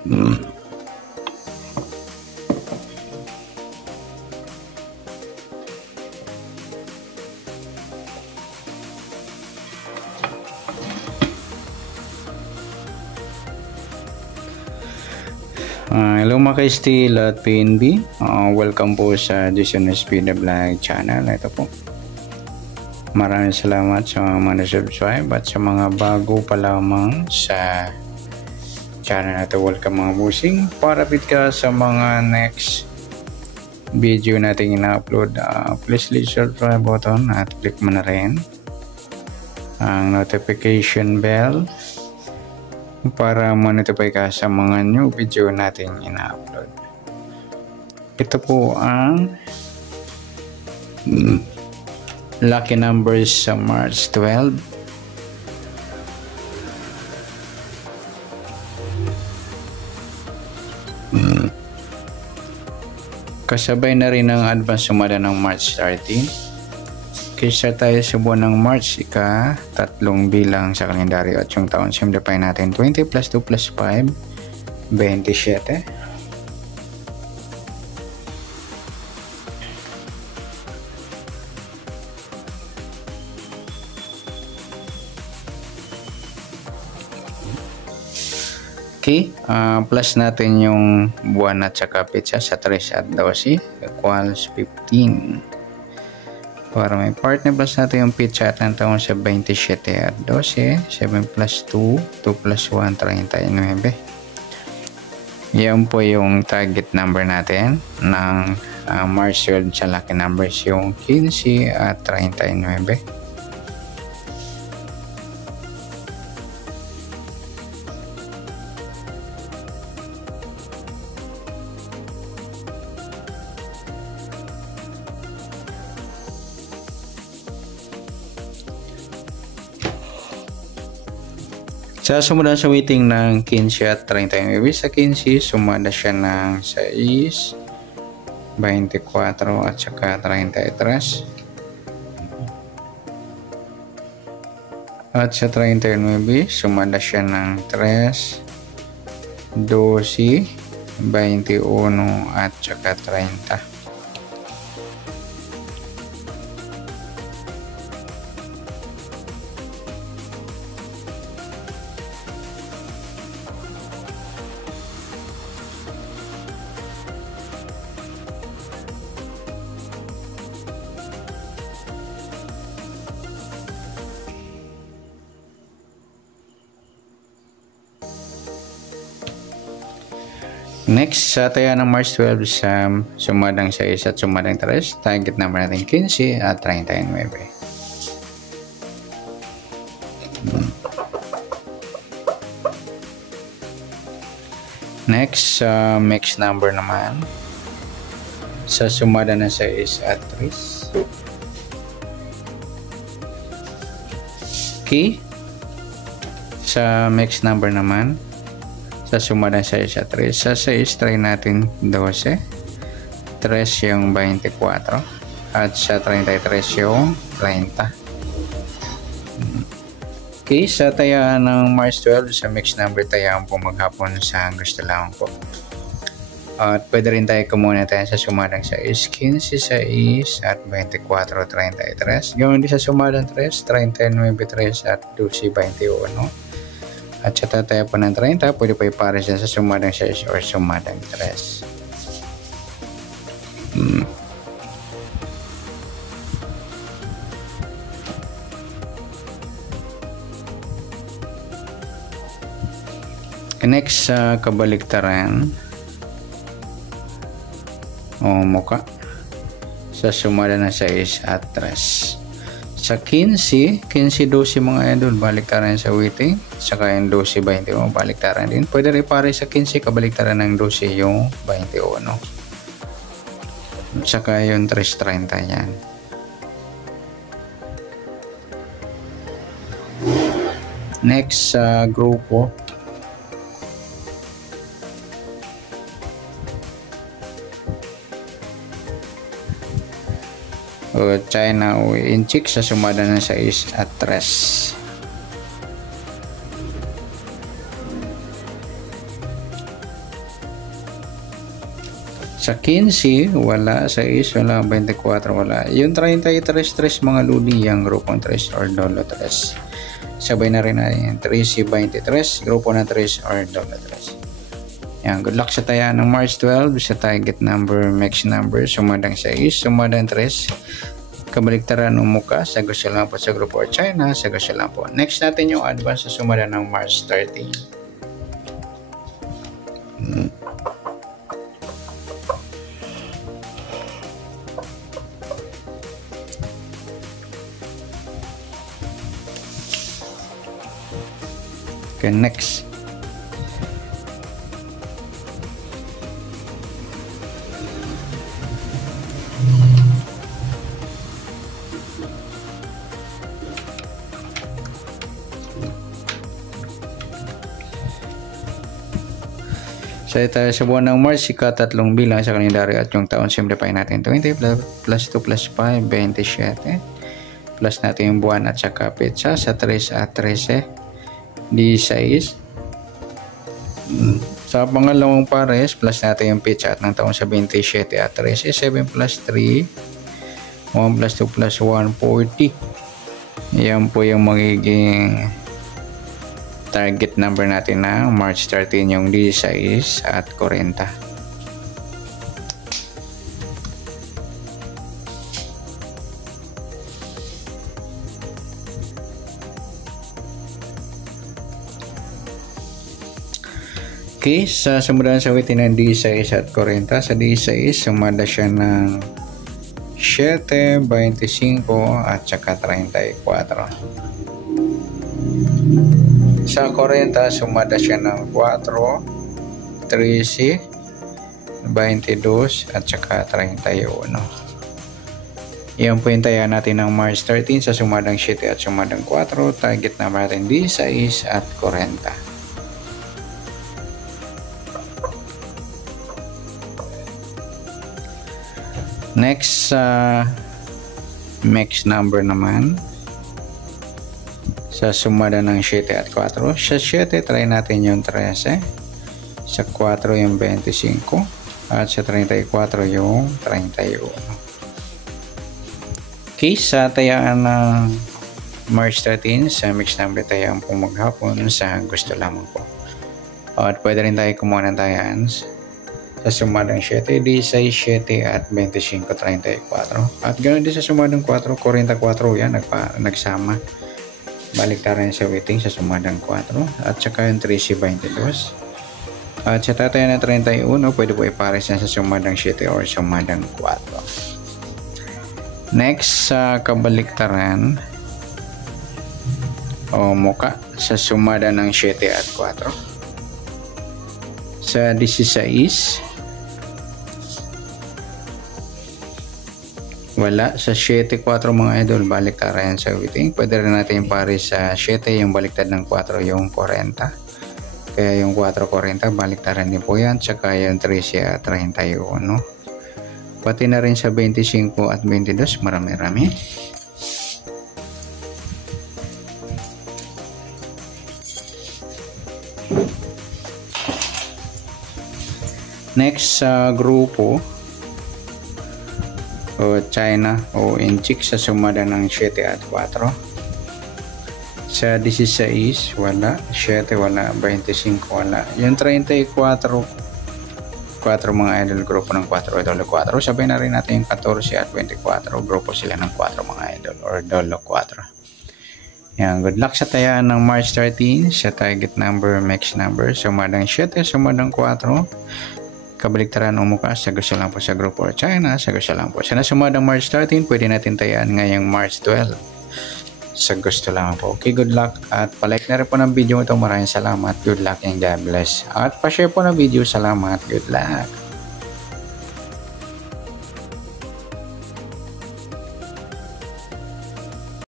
Hello mga ka-steel at PNB, welcome po sa Jason Espina Vlog channel. Ito po, maraming salamat sa mga subscribe at sa mga bago pa lamang sa channel na ito. Welcome mga busing, para fit ka sa mga next video natin ina-upload. Please click subscribe button at click mo na rin ang notification bell para ma-notify ka sa mga new video natin ina-upload. Ito po ang lucky numbers sa March 12. Kasabay na rin ang advance sumada ng March 13. Kaysa tayo sa buwan ng March, ika-3 bilang sa kalendaryo at yung taon, simplify natin. 20 plus 2 plus 5, 27. Okay, plus natin yung buwan at saka petsa sa 3 at 12 equals 15. Para may partner, plus natin yung petsa at ng taon sa 27 at 12. 7 plus 2, 2 plus 1, 39. Yan po yung target number natin ng March 12 sa lucky numbers, yung 15 at 39. Sa sumada sa waiting ng 15 at 39, sa 15 sumada siya ng 6, 24 at saka 33. At sa 39 sumada siya ng 3, 12, 21 at saka 30. Next, sa taya ng March 12 sa sumadang 6 at sumadang 3, target number natin 15 at 39. Next, mix number naman sa sumada ng 6 at 3. Okay, sa mix number naman sa sumada ng 6 at 3. Sa 6, try natin 12. 3 yung 24. At sa 33 yung 30. Okay, sa tayaan ng March 12, sa mixed number tayaan po maghapon sa gusto lang po. At pwede rin tayo kumuna tayo sa sumadang 6, 15, 6 at 24, 33. Gawin din sa sumadang 3, 39, 3 at 12, 21. At sa tataya po ng 30, pwede pa ipares sa sumadang 6 or sumadang 3. Next, sa kabaliktaran o muka sa sumada ng 6 at 3. Sa 15, 12 mga idol, baliktaran sa waiting. Saka yung 12, 21, baliktaran din. Pwede rin pare sa 15, kabaliktaran ng 12 yung 21. Saka yung 3.30 yan. Next, sa grupo. China o Inchik sa sumada ng 6 at 3. Sa 15, wala. Sa 6, wala. 24, wala. Yung 33, mga luli, yung grupong 3 or dolo 3. Sabay na rin natin yung 13, 23, grupo ng 3 or dolo 3. Yan, good luck sa taya ng March 12, sa target number, max number, sumadang 6, sumadang 3, kabaliktaran ng muka, sa gusto lang po sa grupo or China, sa gusto lang po. Next natin yung advance sa sumadang ng March 13. Okay, next. So tayo sa buwan ng March, ika-tatlong bilang sa kalendaryo at yung taon, simplify natin 20 plus 2 plus 5, 27. Plus natin yung buwan at saka petsa sa 3 at 13, 16. Sa pangalawang pares, plus natin yung petsa at ng taon sa 27 at 13, 7 plus 3, 1 plus 2 plus 1, 40. Yan po yung magiging target number natin na March 13, yung 16 at 40. Okay, sa sumunod sa witin ng 16 at 40, sa 16 sumada siya ng 7, 25 at saka 34. Sa 40, sumada siya ng 4, 13, 22 at saka 31. Iyan po yung taya natin ng March 13 sa sumadang 7 at sumadang 4. Target naman natin 16 at 40. Next, max number naman. Sa sumada ng 7 at 4. Sa 7, try natin yung 13. Sa 4 yung 25. At sa 34 yung 31. Okay, sa tayaan ng March 13, sa mix number tayaan po maghapon sa gusto lamang po. At pwede rin tayo kumuha ng tayaan sa sumadang 7, 16, 7 at 25, 34. At ganoon din sa sumadang 4, 44 yan, nagsama. Baliktaran sa waiting sa sumadang 4 at saka yung 13, 22. At sa tataya na 31, pwede po ipares na sa sumadang 7 or sumadang 4. Next, sa kabaliktaran o muka sa sumada ng 7 at 4. Sa 16, wala. Sa 7, 4 mga idol, baliktaran sa waiting. Pwede rin natin pares sa 7, yung baliktad ng 4 yung 40. Kaya yung 4, 40, baliktaran din po yan. Tsaka yung 13 at 31. Pati na rin sa 25 at 22, marami-rami. Next, sa grupo o China o Inchik sa sumada ng 7 at 4. Sa 16, wala. 7, wala. 25, wala. Yung 34, 4 mga idol, grupo ng 4 o dolo 4. Sabay na rin natin yung 14 at 24, grupo sila ng 4 mga idol or dolo 4. Yan, good luck sa tayaan ng March 13 sa target number, max number, sumadang 7, sumadang 4. Kabaliktaran ng mukha, sa gusto lang po sa grupo or China, sa gusto lang po. Sa nasumadang March 13, pwede natin tayaan ngayong March 12. Sa gusto lang po. Okay, good luck. At palike na rin po ng video ito. Maraming salamat. Good luck and God bless. At pa-share po ng video. Salamat. Good luck.